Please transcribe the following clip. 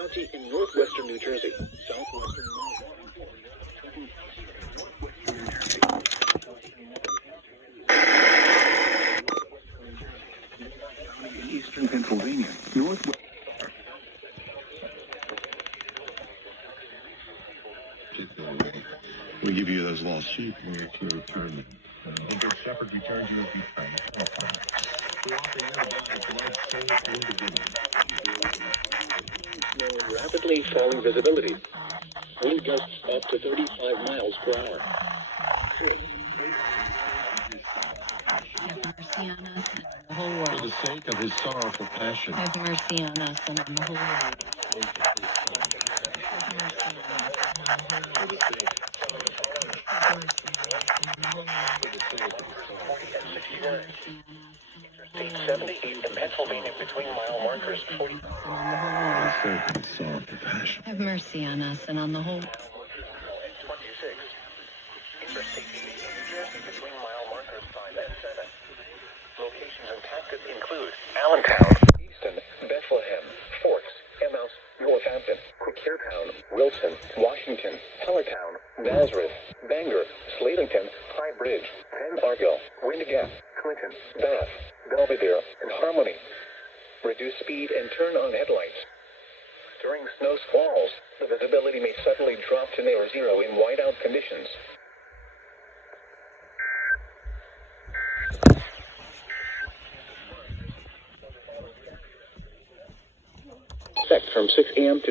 County in northwestern New Jersey, southwestern in eastern Pennsylvania, northwest. We give you those lost sheep and we actually return them. The Good Shepherd returns you as you find them. We offer you the blood safe individual. Rapidly falling visibility. Wind gusts up to 35 miles per hour. Have mercy on us and the whole world. For the sake of his sorrowful passion. Have mercy on us and on the whole world. Interstate 78 in Pennsylvania between mile markers 40. Have mercy on us and on the whole. 26. Interstate 80 in New Jersey between mile markers 5 and 7. Locations impacted include Allentown, Easton, Bethlehem, Forks, Emmaus, Northampton, Quakertown, Wilson, Washington, Hellertown, Nazareth, Bangor, Slatington, High Bridge, Penn Argyll, Wind Gap, Clinton, Bath, Belvedere, and Harmony. Reduce speed and turn on headlights. During snow squalls, the visibility may suddenly drop to near zero in whiteout conditions. From 6 a.m. to